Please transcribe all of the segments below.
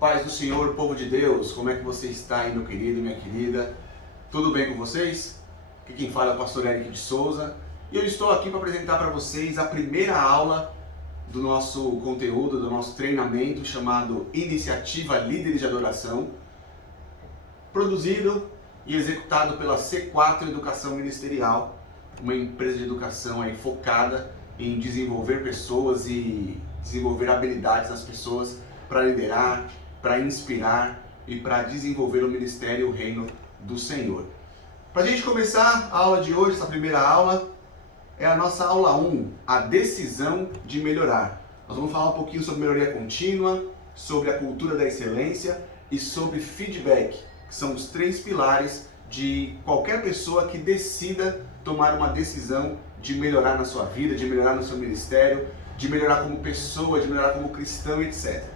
Paz do Senhor, povo de Deus, como é que você está aí, meu querido e minha querida? Tudo bem com vocês? Aqui quem fala é o pastor Eric de Souza e eu estou aqui para apresentar para vocês a primeira aula do nosso conteúdo, do nosso treinamento chamado Iniciativa Líderes de Adoração, produzido e executado pela C4 Educação Ministerial, uma empresa de educação aí focada em desenvolver pessoas e desenvolver habilidades nas pessoas para liderar, para inspirar e para desenvolver o ministério e o reino do Senhor. Para a gente começar a aula de hoje, essa primeira aula, é a nossa aula 1, a decisão de melhorar. Nós vamos falar um pouquinho sobre melhoria contínua, sobre a cultura da excelência e sobre feedback, que são os 3 pilares de qualquer pessoa que decida tomar uma decisão de melhorar na sua vida, de melhorar no seu ministério, de melhorar como pessoa, de melhorar como cristão, etc.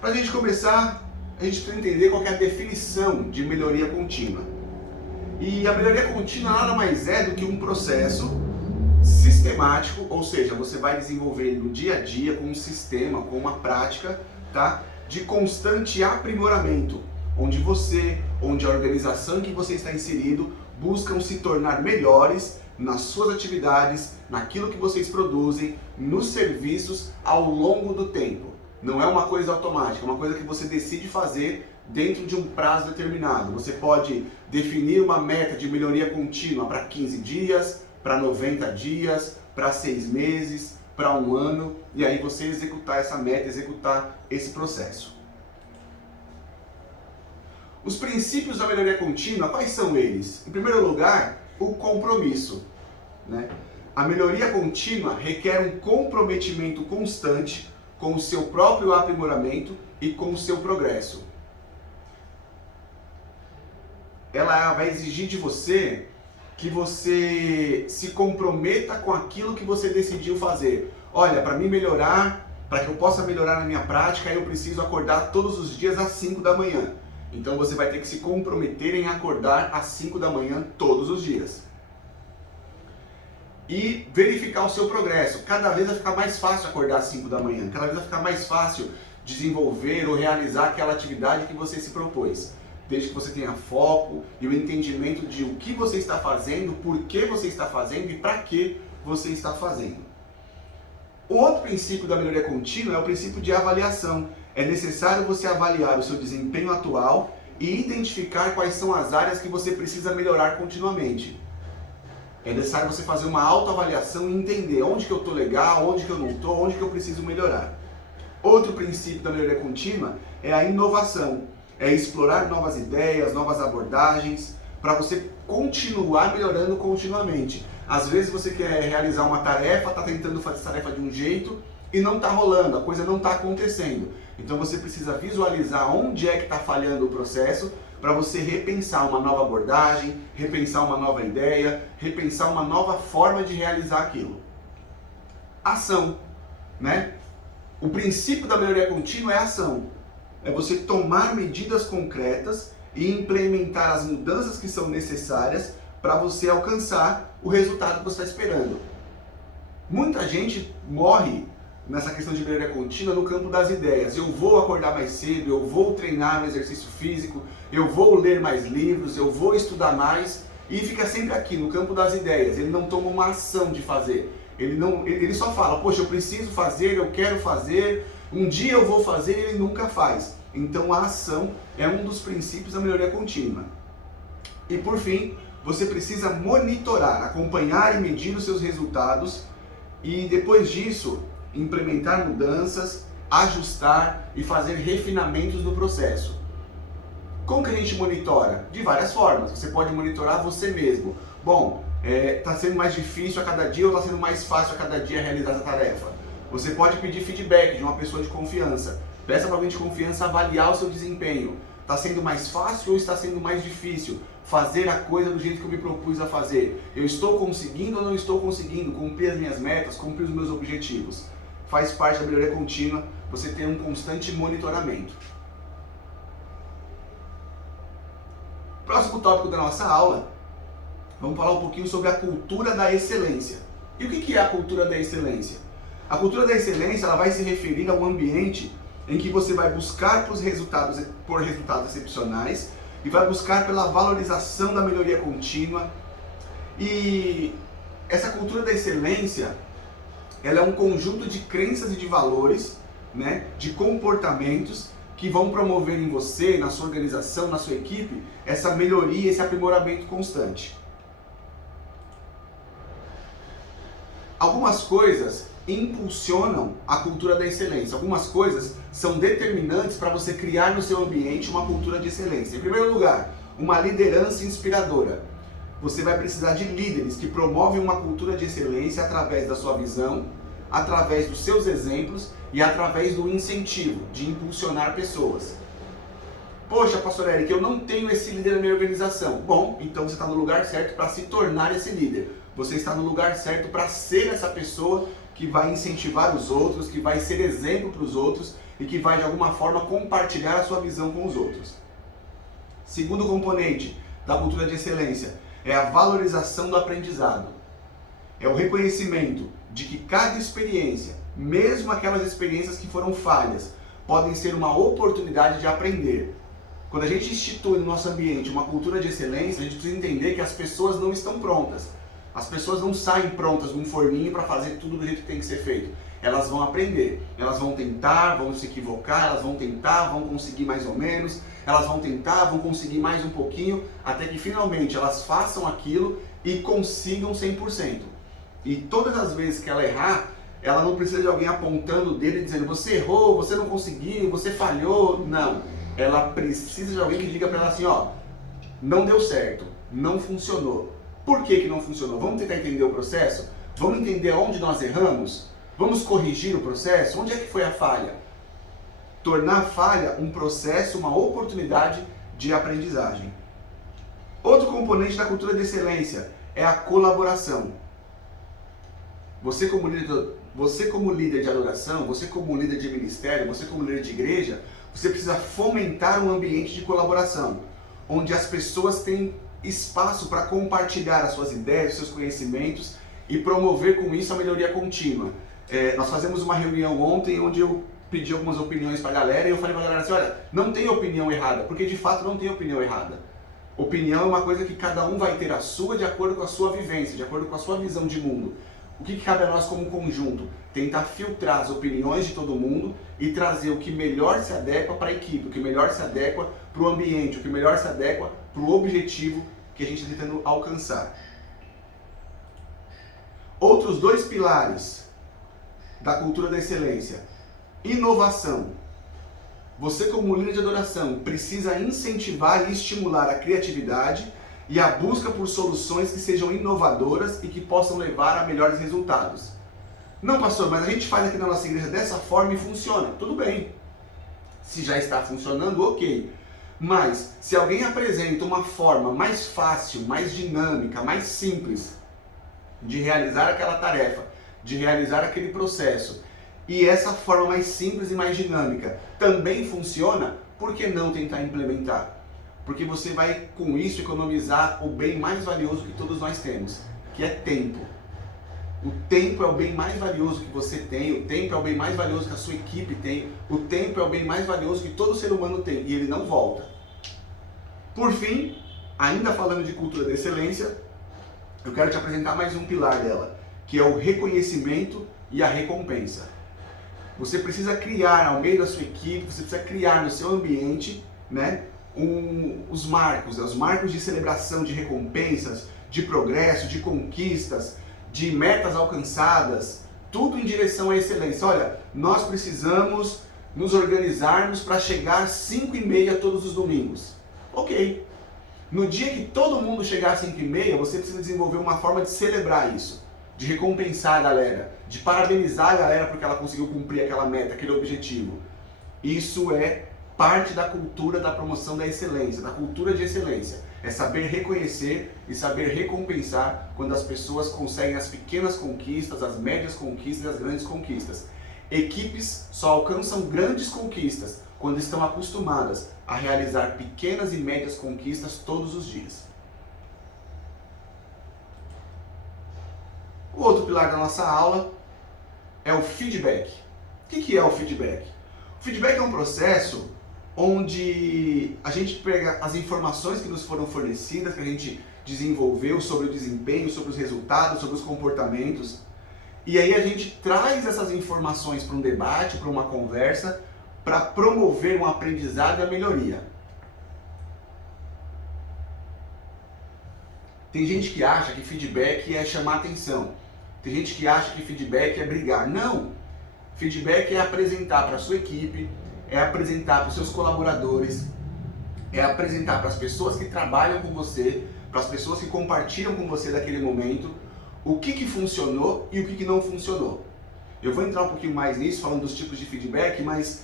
Para a gente começar, a gente precisa entender qual é a definição de melhoria contínua. E a melhoria contínua nada mais é do que um processo sistemático, ou seja, você vai desenvolver no dia a dia com um sistema, com uma prática, tá? De constante aprimoramento, onde você, onde a organização em que você está inserido buscam se tornar melhores nas suas atividades, naquilo que vocês produzem, nos serviços ao longo do tempo. Não é uma coisa automática, é uma coisa que você decide fazer dentro de um prazo determinado. Você pode definir uma meta de melhoria contínua para 15 dias, para 90 dias, para 6 meses, para 1 ano, e aí você executar essa meta, executar esse processo. Os princípios da melhoria contínua, quais são eles? Em primeiro lugar, o compromisso, né? A melhoria contínua requer um comprometimento constante com o seu próprio aprimoramento e com o seu progresso. Ela vai exigir de você que você se comprometa com aquilo que você decidiu fazer. Olha, para mim melhorar, para que eu possa melhorar na minha prática, eu preciso acordar todos os dias às 5 da manhã. Então você vai ter que se comprometer em acordar às 5 da manhã todos os dias. E verificar o seu progresso. Cada vez vai ficar mais fácil acordar às 5 da manhã. Cada vez vai ficar mais fácil desenvolver ou realizar aquela atividade que você se propôs. Desde que você tenha foco e o entendimento de o que você está fazendo, por que você está fazendo e para que você está fazendo. O outro princípio da melhoria contínua é o princípio de avaliação. É necessário você avaliar o seu desempenho atual e identificar quais são as áreas que você precisa melhorar continuamente. É necessário você fazer uma autoavaliação e entender onde que eu estou legal, onde que eu não estou, onde que eu preciso melhorar. Outro princípio da melhoria contínua é a inovação. É explorar novas ideias, novas abordagens, para você continuar melhorando continuamente. Às vezes você quer realizar uma tarefa, está tentando fazer essa tarefa de um jeito e não está rolando, a coisa não está acontecendo. Então você precisa visualizar onde é que está falhando o processo para você repensar uma nova abordagem, repensar uma nova ideia, repensar uma nova forma de realizar aquilo. Ação, né? O princípio da melhoria contínua é a ação. É você tomar medidas concretas e implementar as mudanças que são necessárias para você alcançar o resultado que você está esperando. Muita gente morre nessa questão de melhoria contínua no campo das ideias. Eu vou acordar mais cedo, eu vou treinar no exercício físico, eu vou ler mais livros, eu vou estudar mais, e fica sempre aqui no campo das ideias. Ele não toma uma ação de fazer. Ele só fala, poxa, eu preciso fazer, eu quero fazer, um dia eu vou fazer, e ele nunca faz. Então a ação é um dos princípios da melhoria contínua. E por fim, você precisa monitorar, acompanhar e medir os seus resultados, e depois disso implementar mudanças, ajustar e fazer refinamentos no processo. Como que a gente monitora? De várias formas. Você pode monitorar você mesmo. Bom, está sendo mais difícil a cada dia ou está sendo mais fácil a cada dia realizar essa tarefa? Você pode pedir feedback de uma pessoa de confiança. Peça para alguém de confiança avaliar o seu desempenho. Está sendo mais fácil ou está sendo mais difícil fazer a coisa do jeito que eu me propus a fazer? Eu estou conseguindo ou não estou conseguindo cumprir as minhas metas, cumprir os meus objetivos? Faz parte da melhoria contínua você ter um constante monitoramento. Próximo tópico da nossa aula, vamos falar um pouquinho sobre a cultura da excelência. E o que é a cultura da excelência? A cultura da excelência ela vai se referir a um ambiente em que você vai buscar por resultados excepcionais e vai buscar pela valorização da melhoria contínua. E essa cultura da excelência, ela é um conjunto de crenças e de valores, né, de comportamentos que vão promover em você, na sua organização, na sua equipe, essa melhoria, esse aprimoramento constante. Algumas coisas impulsionam a cultura da excelência. Algumas coisas são determinantes para você criar no seu ambiente uma cultura de excelência. Em primeiro lugar, uma liderança inspiradora. Você vai precisar de líderes que promovem uma cultura de excelência através da sua visão, através dos seus exemplos e através do incentivo, de impulsionar pessoas. Poxa, pastor Eric, eu não tenho esse líder na minha organização. Bom, então você está no lugar certo para se tornar esse líder. Você está no lugar certo para ser essa pessoa que vai incentivar os outros, que vai ser exemplo para os outros e que vai de alguma forma compartilhar a sua visão com os outros. Segundo componente da cultura de excelência é a valorização do aprendizado. É o reconhecimento de que cada experiência, mesmo aquelas experiências que foram falhas, podem ser uma oportunidade de aprender. Quando a gente institui no nosso ambiente uma cultura de excelência, a gente precisa entender que as pessoas não estão prontas. As pessoas não saem prontas de um forninho para fazer tudo do jeito que tem que ser feito. Elas vão aprender, elas vão tentar, vão se equivocar, elas vão tentar, vão conseguir mais ou menos, elas vão tentar, vão conseguir mais um pouquinho, até que finalmente elas façam aquilo e consigam 100%. E todas as vezes que ela errar, ela não precisa de alguém apontando o dedo e dizendo: você errou, você não conseguiu, você falhou. Não, ela precisa de alguém que diga para ela assim: ó, não deu certo, não funcionou. Por que não funcionou? Vamos tentar entender o processo? Vamos entender onde nós erramos? Vamos corrigir o processo? Onde é que foi a falha? Tornar a falha um processo, uma oportunidade de aprendizagem. Outro componente da cultura de excelência é a colaboração. Você como líder de adoração, você como líder de ministério, você como líder de igreja, você precisa fomentar um ambiente de colaboração, onde as pessoas têm espaço para compartilhar as suas ideias, os seus conhecimentos e promover com isso a melhoria contínua. Nós fazemos uma reunião ontem onde eu pedi algumas opiniões para a galera e eu falei para a galera assim: olha, não tem opinião errada, porque de fato não tem opinião errada. Opinião é uma coisa que cada um vai ter a sua de acordo com a sua vivência, de acordo com a sua visão de mundo. O que cabe a nós como conjunto? Tentar filtrar as opiniões de todo mundo e trazer o que melhor se adequa para a equipe, o que melhor se adequa para o ambiente, o que melhor se adequa para o objetivo que a gente está tentando alcançar. Outros dois pilares da cultura da excelência: inovação. Você como líder de adoração precisa incentivar e estimular a criatividade e a busca por soluções que sejam inovadoras e que possam levar a melhores resultados. Não, pastor, mas a gente faz aqui na nossa igreja dessa forma e funciona. Tudo bem. Se já está funcionando, ok. Mas se alguém apresenta uma forma mais fácil, mais dinâmica, mais simples de realizar aquela tarefa, de realizar aquele processo, e essa forma mais simples e mais dinâmica também funciona, por que não tentar implementar? Porque você vai com isso economizar o bem mais valioso que todos nós temos, que é tempo. O tempo é o bem mais valioso que você tem, o tempo é o bem mais valioso que a sua equipe tem, o tempo é o bem mais valioso que todo ser humano tem e ele não volta. Por fim, ainda falando de cultura da excelência, eu quero te apresentar mais um pilar dela, que é o reconhecimento e a recompensa. Você precisa criar ao meio da sua equipe, você precisa criar no seu ambiente, né, os marcos de celebração, de recompensas, de progresso, de conquistas, de metas alcançadas, tudo em direção à excelência. Olha, nós precisamos nos organizarmos para chegar às 5h30 todos os domingos. Ok. No dia que todo mundo chegar às 5h30, você precisa desenvolver uma forma de celebrar isso, de recompensar a galera, de parabenizar a galera porque ela conseguiu cumprir aquela meta, aquele objetivo. Isso é parte da cultura da promoção da excelência, da cultura de excelência. É saber reconhecer e saber recompensar quando as pessoas conseguem as pequenas conquistas, as médias conquistas e as grandes conquistas. Equipes só alcançam grandes conquistas quando estão acostumadas a realizar pequenas e médias conquistas todos os dias. O outro pilar da nossa aula é o feedback. O que é o feedback? O feedback é um processo onde a gente pega as informações que nos foram fornecidas, que a gente desenvolveu sobre o desempenho, sobre os resultados, sobre os comportamentos, e aí a gente traz essas informações para um debate, para uma conversa, para promover um aprendizado e a melhoria. Tem gente que acha que feedback é chamar atenção. Tem gente que acha que feedback é brigar. Não! Feedback é apresentar para a sua equipe, é apresentar para os seus colaboradores, é apresentar para as pessoas que trabalham com você, para as pessoas que compartilham com você daquele momento, o que funcionou e o que não funcionou. Eu vou entrar um pouquinho mais nisso, falando dos tipos de feedback, mas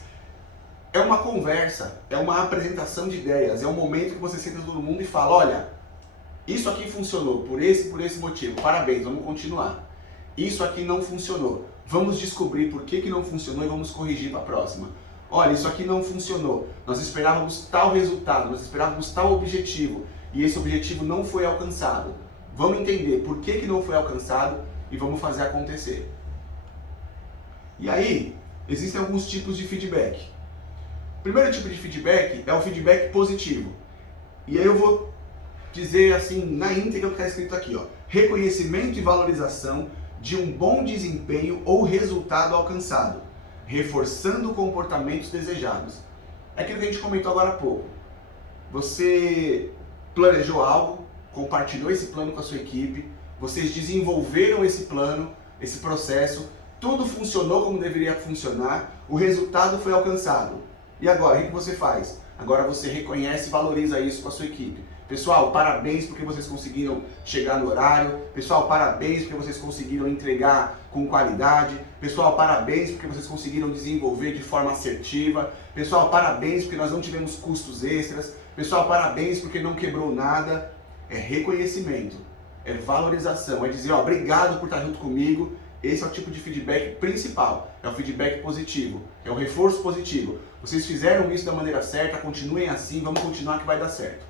é uma conversa, é uma apresentação de ideias, é um momento que você senta todo mundo e fala, olha, isso aqui funcionou por esse motivo, parabéns, vamos continuar. Isso aqui não funcionou, vamos descobrir por que não funcionou e vamos corrigir para a próxima. Olha, isso aqui não funcionou, nós esperávamos tal resultado, nós esperávamos tal objetivo e esse objetivo não foi alcançado. Vamos entender por que não foi alcançado e vamos fazer acontecer. E aí, existem alguns tipos de feedback. O primeiro tipo de feedback é o feedback positivo. E aí eu vou dizer assim, na íntegra o que está escrito aqui, ó. Reconhecimento e valorização de um bom desempenho ou resultado alcançado, reforçando comportamentos desejados. É aquilo que a gente comentou agora há pouco. Você planejou algo, compartilhou esse plano com a sua equipe, vocês desenvolveram esse plano, esse processo, tudo funcionou como deveria funcionar, o resultado foi alcançado. E agora, o que você faz? Agora você reconhece e valoriza isso com a sua equipe. Pessoal, parabéns porque vocês conseguiram chegar no horário. Pessoal, parabéns porque vocês conseguiram entregar com qualidade. Pessoal, parabéns porque vocês conseguiram desenvolver de forma assertiva. Pessoal, parabéns porque nós não tivemos custos extras. Pessoal, parabéns porque não quebrou nada. É reconhecimento, é valorização, é dizer, ó, obrigado por estar junto comigo. Esse é o tipo de feedback principal, é o feedback positivo, é o reforço positivo. Vocês fizeram isso da maneira certa, continuem assim, vamos continuar que vai dar certo.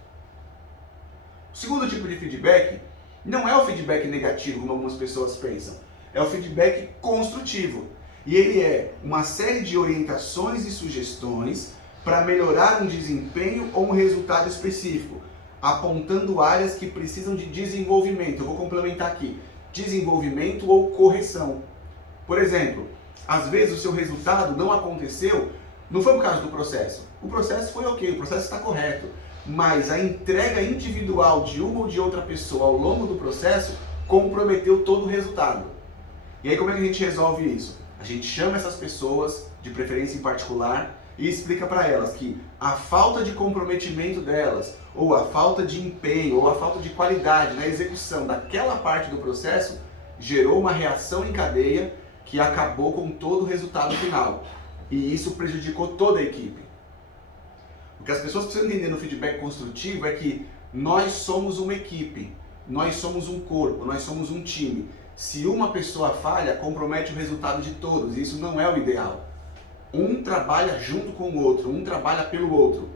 O segundo tipo de feedback não é o feedback negativo, como algumas pessoas pensam, é o feedback construtivo. E ele é uma série de orientações e sugestões para melhorar um desempenho ou um resultado específico, apontando áreas que precisam de desenvolvimento. Eu vou complementar aqui. Desenvolvimento ou correção. Por exemplo, às vezes o seu resultado não aconteceu, não foi por causa do processo. O processo foi ok, o processo está correto, mas a entrega individual de uma ou de outra pessoa ao longo do processo comprometeu todo o resultado. E aí como é que a gente resolve isso? A gente chama essas pessoas, de preferência em particular, e explica para elas que a falta de comprometimento delas, ou a falta de empenho, ou a falta de qualidade na execução daquela parte do processo gerou uma reação em cadeia que acabou com todo o resultado final. E isso prejudicou toda a equipe. O que as pessoas precisam entender no feedback construtivo é que nós somos uma equipe, nós somos um corpo, nós somos um time. Se uma pessoa falha, compromete o resultado de todos, e isso não é o ideal. Um trabalha junto com o outro, um trabalha pelo outro.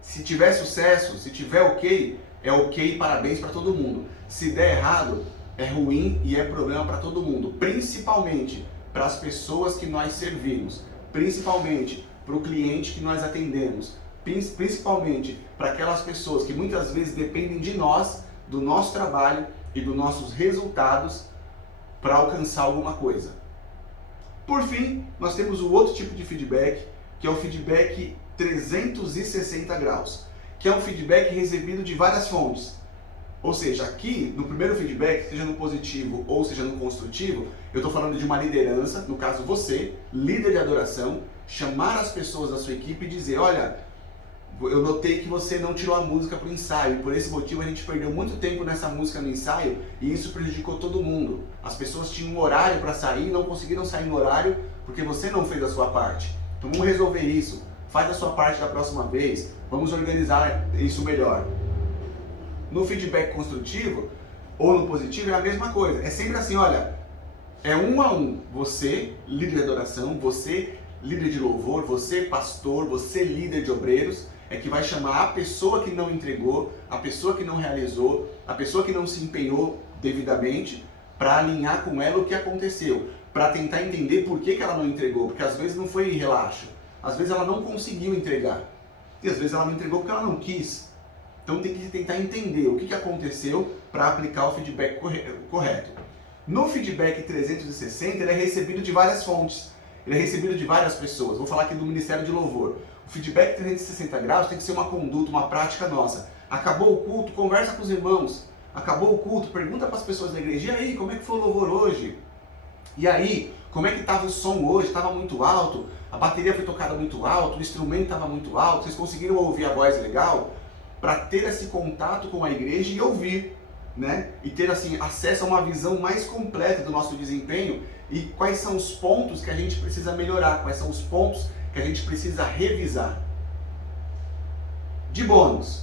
Se tiver sucesso, se tiver ok, é ok e parabéns para todo mundo. Se der errado, é ruim e é problema para todo mundo. Principalmente para as pessoas que nós servimos. Principalmente para o cliente que nós atendemos. Principalmente para aquelas pessoas que muitas vezes dependem de nós, do nosso trabalho e dos nossos resultados para alcançar alguma coisa. Por fim, nós temos o outro tipo de feedback, que é o feedback 360 graus, que é um feedback recebido de várias fontes. Ou seja, aqui no primeiro feedback, seja no positivo ou seja no construtivo, eu estou falando de uma liderança, no caso você, líder de adoração, chamar as pessoas da sua equipe e dizer, olha, eu notei que você não tirou a música para o ensaio e por esse motivo a gente perdeu muito tempo nessa música no ensaio e isso prejudicou todo mundo. As pessoas tinham um horário para sair e não conseguiram sair no horário porque você não fez a sua parte. Então vamos resolver isso. Faz a sua parte da próxima vez. Vamos organizar isso melhor. No feedback construtivo ou no positivo é a mesma coisa. É sempre assim, olha, é um a um. Você, líder de adoração, você, líder de louvor, você, pastor, você, líder de obreiros, é que vai chamar a pessoa que não entregou, a pessoa que não realizou, a pessoa que não se empenhou devidamente, para alinhar com ela o que aconteceu, para tentar entender por que ela não entregou, porque às vezes não foi relaxo, às vezes ela não conseguiu entregar, e às vezes ela não entregou porque ela não quis. Então tem que tentar entender o que aconteceu para aplicar o feedback correto. No feedback 360, ele é recebido de várias fontes, ele é recebido de várias pessoas. Vou falar aqui do Ministério de Louvor. O feedback 360 graus tem que ser uma conduta, uma prática nossa. Acabou o culto, conversa com os irmãos. Acabou o culto, pergunta para as pessoas da igreja: e aí, como é que foi o louvor hoje? E aí, como é que estava o som hoje? Estava muito alto? A bateria foi tocada muito alto? O instrumento estava muito alto? Vocês conseguiram ouvir a voz legal? Para ter esse contato com a igreja e ouvir, né? E ter assim acesso a uma visão mais completa do nosso desempenho e quais são os pontos que a gente precisa melhorar, quais são os pontos que a gente precisa revisar. De bônus,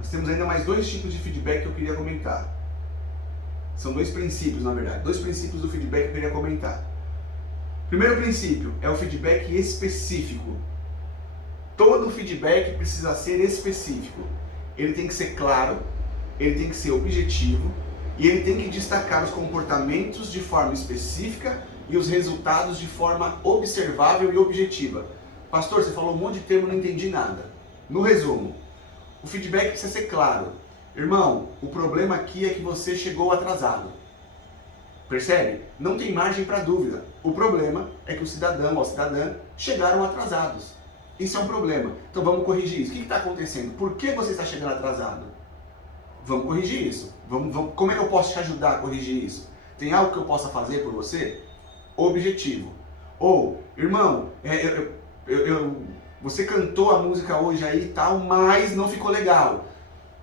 nós temos ainda mais 2 tipos de feedback que eu queria comentar. São 2 princípios, na verdade, 2 princípios do feedback que eu queria comentar. Primeiro princípio é o feedback específico. Todo feedback precisa ser específico. Ele tem que ser claro, ele tem que ser objetivo e ele tem que destacar os comportamentos de forma específica e os resultados de forma observável e objetiva. Pastor, você falou um monte de termo, não entendi nada. No resumo, o feedback precisa ser claro. Irmão, o problema aqui é que você chegou atrasado. Percebe? Não tem margem para dúvida. O problema é que o cidadão ou a cidadã chegaram atrasados. Isso é um problema. Então vamos corrigir isso. O que está acontecendo? Por que você está chegando atrasado? Vamos corrigir isso. Como é que eu posso te ajudar a corrigir isso? Tem algo que eu possa fazer por você? Objetivo. Ou, irmão, você cantou a música hoje aí e tal, mas não ficou legal.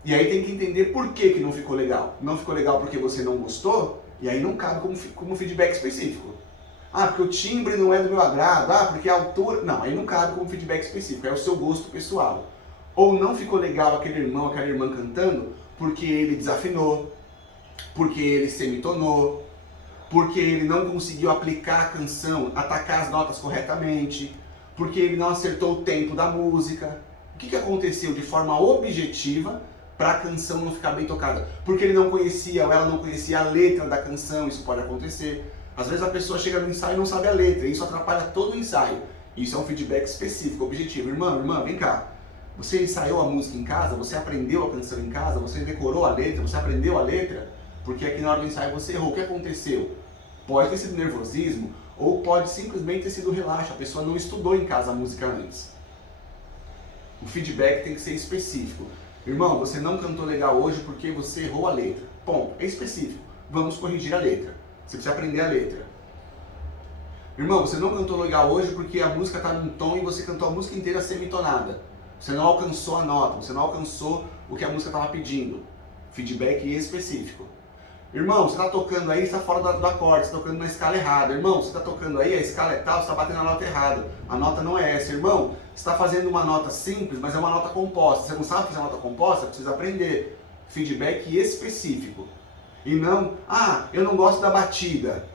E aí tem que entender por que não ficou legal. Não ficou legal porque você não gostou? E aí não cabe como feedback específico. Ah, porque o timbre não é do meu agrado. Ah, porque a altura... Não, aí não cabe como feedback específico. É o seu gosto pessoal. Ou não ficou legal aquele irmão, aquela irmã cantando porque ele desafinou, porque ele semitonou, porque ele não conseguiu aplicar a canção, atacar as notas corretamente, porque ele não acertou o tempo da música. O que aconteceu de forma objetiva para a canção não ficar bem tocada? Porque ele não conhecia ou ela não conhecia a letra da canção, isso pode acontecer. Às vezes a pessoa chega no ensaio e não sabe a letra, e isso atrapalha todo o ensaio. Isso é um feedback específico, objetivo. Irmã, vem cá. Você ensaiou a música em casa? Você aprendeu a canção em casa? Você decorou a letra? Você aprendeu a letra? Porque aqui na hora do ensaio você errou. O que aconteceu? Pode ter sido nervosismo ou pode simplesmente ter sido relaxo. A pessoa não estudou em casa a música antes. O feedback tem que ser específico. Irmão, você não cantou legal hoje porque você errou a letra. Ponto. É específico. Vamos corrigir a letra. Você precisa aprender a letra. Irmão, você não cantou legal hoje porque a música está num tom e você cantou a música inteira semitonada. Você não alcançou a nota, você não alcançou o que a música estava pedindo. Feedback específico. Irmão, você está tocando aí, está fora do acorde, você está tocando na escala errada. Irmão, você está tocando aí, a escala é tal, você está batendo a nota errada. A nota não é essa. Irmão, você está fazendo uma nota simples, mas é uma nota composta. Você não sabe fazer uma nota composta? Precisa aprender. Feedback específico. E não, eu não gosto da batida.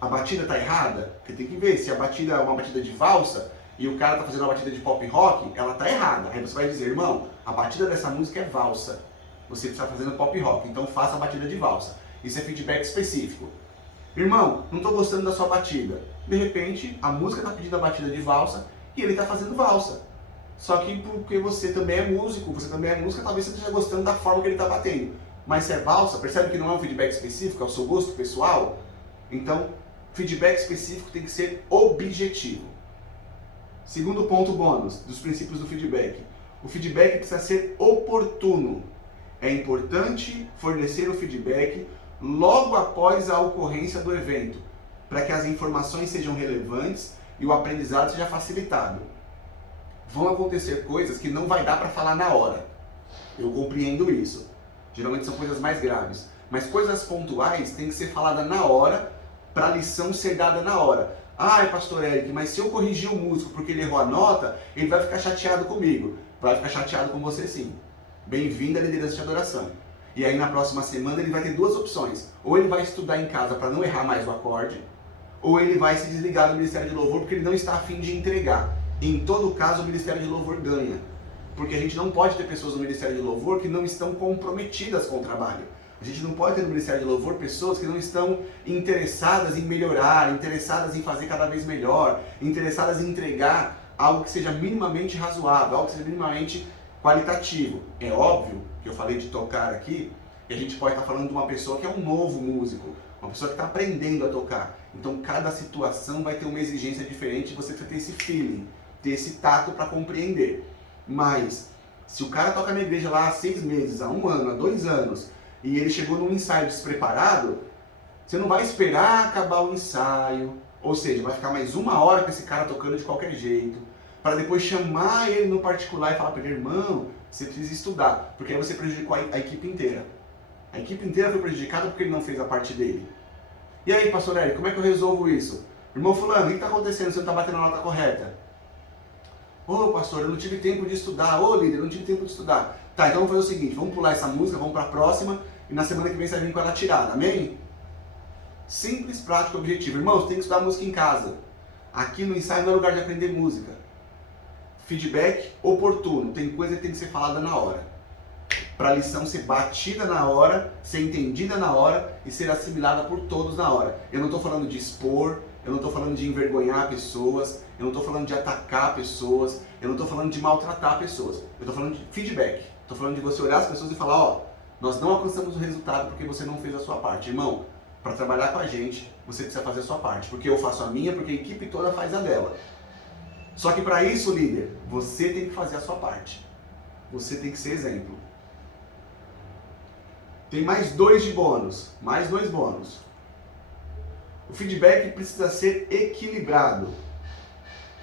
A batida está errada? Porque tem que ver, se a batida é uma batida de valsa e o cara está fazendo uma batida de pop rock, ela está errada. Aí você vai dizer, irmão, a batida dessa música é valsa. Você está fazendo pop rock, então faça a batida de valsa. Isso é feedback específico. Irmão, não estou gostando da sua batida. De repente, a música está pedindo a batida de valsa e ele está fazendo valsa. Só que porque você também é músico, talvez você esteja gostando da forma que ele está batendo. Mas se é valsa, percebe que não é um feedback específico, é o seu gosto pessoal? Então, feedback específico tem que ser objetivo. Segundo ponto bônus dos princípios do feedback. O feedback precisa ser oportuno. É importante fornecer o feedback logo após a ocorrência do evento, para que as informações sejam relevantes e o aprendizado seja facilitado. Vão acontecer coisas que não vai dar para falar na hora. Eu compreendo isso. Geralmente são coisas mais graves. Mas coisas pontuais têm que ser faladas na hora, para a lição ser dada na hora. Ai, pastor Eric, mas se eu corrigir o músico porque ele errou a nota, ele vai ficar chateado comigo. Vai ficar chateado com você sim. Bem-vindo à liderança de adoração. E aí na próxima semana ele vai ter 2 opções. Ou ele vai estudar em casa para não errar mais o acorde, ou ele vai se desligar do Ministério de Louvor porque ele não está a fim de entregar. Em todo caso, o Ministério de Louvor ganha. Porque a gente não pode ter pessoas no Ministério de Louvor que não estão comprometidas com o trabalho. A A gente não pode ter no Ministério de Louvor pessoas que não estão interessadas em melhorar, interessadas em fazer cada vez melhor, interessadas em entregar algo que seja minimamente razoável, algo que seja minimamente qualitativo. É óbvio que eu falei de tocar aqui, e a gente pode estar falando de uma pessoa que é um novo músico, uma pessoa que está aprendendo a tocar. Então cada situação vai ter uma exigência diferente e você precisa ter esse feeling, ter esse tato para compreender. Mas se o cara toca na igreja lá há 6 meses, há 1 ano, há 2 anos, e ele chegou num ensaio despreparado, você não vai esperar acabar o ensaio, ou seja, vai ficar mais 1 hora com esse cara tocando de qualquer jeito, para depois chamar ele no particular e falar para ele, irmão, você precisa estudar, porque aí você prejudicou a equipe inteira. A equipe inteira foi prejudicada porque ele não fez a parte dele. E aí, pastor Eric, como é que eu resolvo isso? Irmão fulano, o que está acontecendo? Você não está batendo a nota correta? Ô pastor, eu não tive tempo de estudar. Ô líder, eu não tive tempo de estudar. Tá, então vamos fazer o seguinte, vamos pular essa música, vamos para a próxima, e na semana que vem você vai vir com ela tirada, amém? Simples, prático, objetivo. Irmãos, tem que estudar música em casa. Aqui no ensaio não é lugar de aprender música. Feedback oportuno, tem coisa que tem que ser falada na hora. Para a lição ser batida na hora, ser entendida na hora e ser assimilada por todos na hora. Eu não estou falando de expor, eu não estou falando de envergonhar pessoas, eu não estou falando de atacar pessoas, eu não estou falando de maltratar pessoas. Eu estou falando de feedback. Estou falando de você olhar as pessoas e falar, ó, nós não alcançamos o resultado porque você não fez a sua parte. Irmão, para trabalhar com a gente, você precisa fazer a sua parte. Porque eu faço a minha, porque a equipe toda faz a dela. Só que para isso, líder, você tem que fazer a sua parte. Você tem que ser exemplo. Tem mais 2 de bônus. Mais 2 bônus. O feedback precisa ser equilibrado.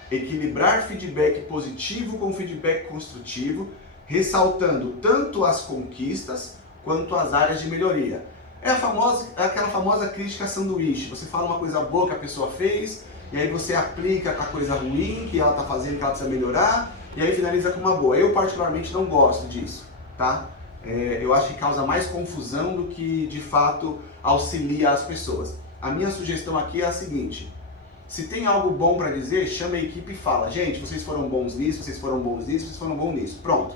Equilibrar feedback positivo com feedback construtivo, ressaltando tanto as conquistas quanto as áreas de melhoria. É aquela famosa crítica sanduíche. Você fala uma coisa boa que a pessoa fez, e aí você aplica a coisa ruim que ela está fazendo, que ela precisa melhorar, e aí finaliza com uma boa. Eu particularmente não gosto disso, tá? Eu acho que causa mais confusão do que de fato auxilia as pessoas. A minha sugestão aqui é a seguinte: se tem algo bom para dizer, chama a equipe e fala, gente, vocês foram bons nisso, vocês foram bons nisso, vocês foram bons nisso. Pronto.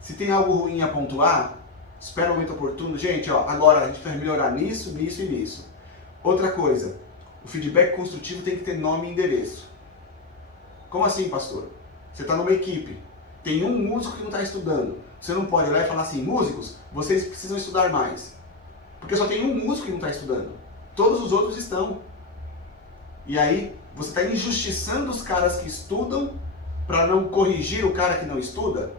Se tem algo ruim a pontuar, espera o momento oportuno, gente, ó, agora a gente vai melhorar nisso, nisso e nisso. Outra coisa, o feedback construtivo tem que ter nome e endereço. Como assim, pastor? Você está numa equipe, tem um músico que não está estudando. Você não pode ir lá e falar assim, músicos, vocês precisam estudar mais. Porque só tem um músico que não está estudando. Todos os outros estão. E aí, você está injustiçando os caras que estudam para não corrigir o cara que não estuda?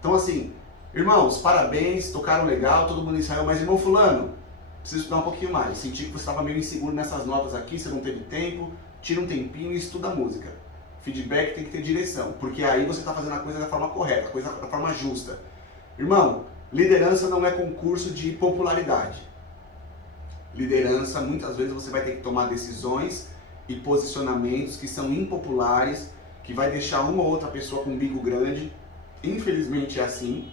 Então assim, irmãos, parabéns, tocaram legal, todo mundo ensaiou, mas irmão fulano, precisa estudar um pouquinho mais. Senti que você estava meio inseguro nessas notas aqui, você não teve tempo, tira um tempinho e estuda a música. Feedback tem que ter direção, porque aí você está fazendo a coisa da forma correta, a coisa da forma justa. Irmão, liderança não é concurso de popularidade. Liderança, muitas vezes você vai ter que tomar decisões e posicionamentos que são impopulares, que vai deixar uma ou outra pessoa com um bico grande. Infelizmente é assim.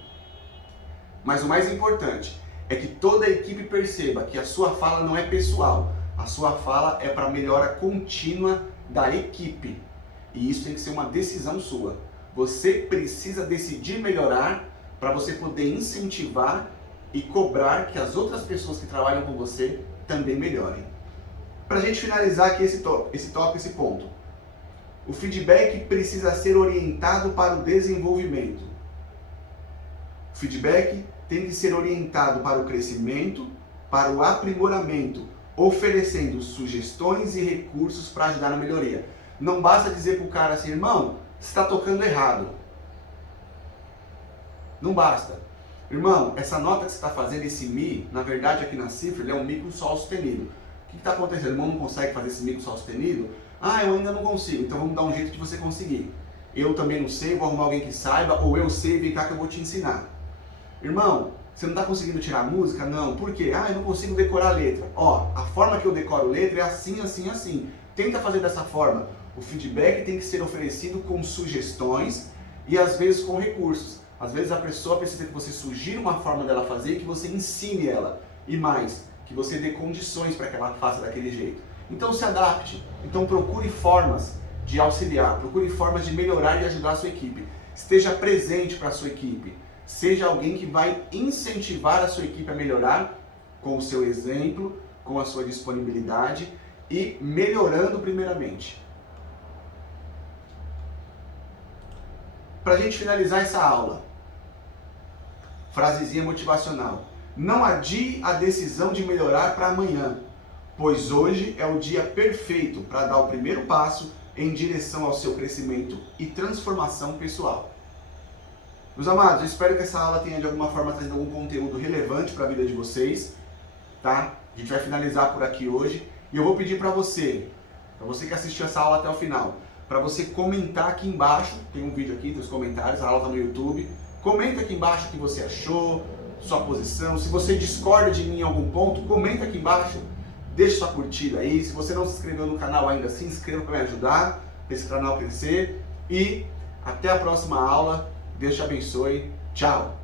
Mas o mais importante é que toda a equipe perceba que a sua fala não é pessoal. A sua fala é para melhora contínua da equipe. E isso tem que ser uma decisão sua. Você precisa decidir melhorar para você poder incentivar e cobrar que as outras pessoas que trabalham com você também melhorem. Para a gente finalizar aqui esse ponto. O feedback precisa ser orientado para o desenvolvimento. O feedback tem que ser orientado para o crescimento, para o aprimoramento, oferecendo sugestões e recursos para ajudar na melhoria. Não basta dizer para o cara assim, irmão, você está tocando errado. Não basta. Irmão, essa nota que você está fazendo, esse Mi, na verdade aqui na cifra, ele é um Mi com Sol sustenido. O que está acontecendo? O irmão não consegue fazer esse Mi com Sol sustenido? Ah, eu ainda não consigo, então vamos dar um jeito de você conseguir. Eu também não sei, vou arrumar alguém que saiba, ou eu sei, vem cá que eu vou te ensinar. Irmão, você não está conseguindo tirar a música? Não. Por quê? Ah, eu não consigo decorar a letra. Ó, a forma que eu decoro letra é assim, assim, assim. Tenta fazer dessa forma. O feedback tem que ser oferecido com sugestões e às vezes com recursos. Às vezes a pessoa precisa que você sugira uma forma dela fazer e que você ensine ela. E mais, que você dê condições para que ela faça daquele jeito. Então se adapte. Então procure formas de auxiliar, procure formas de melhorar e ajudar a sua equipe. Esteja presente para a sua equipe. Seja alguém que vai incentivar a sua equipe a melhorar com o seu exemplo, com a sua disponibilidade e melhorando primeiramente. Para a gente finalizar essa aula, frasezinha motivacional. Não adie a decisão de melhorar para amanhã, pois hoje é o dia perfeito para dar o primeiro passo em direção ao seu crescimento e transformação pessoal. Meus amados, eu espero que essa aula tenha de alguma forma trazido algum conteúdo relevante para a vida de vocês, tá? A gente vai finalizar por aqui hoje e eu vou pedir para você que assistiu essa aula até o final, para você comentar aqui embaixo, tem um vídeo aqui, tem os comentários, a aula está no YouTube, comenta aqui embaixo o que você achou, sua posição, se você discorda de mim em algum ponto, comenta aqui embaixo, deixa sua curtida aí, se você não se inscreveu no canal ainda, se inscreva para me ajudar, para esse canal crescer e até a próxima aula, Deus te abençoe, tchau!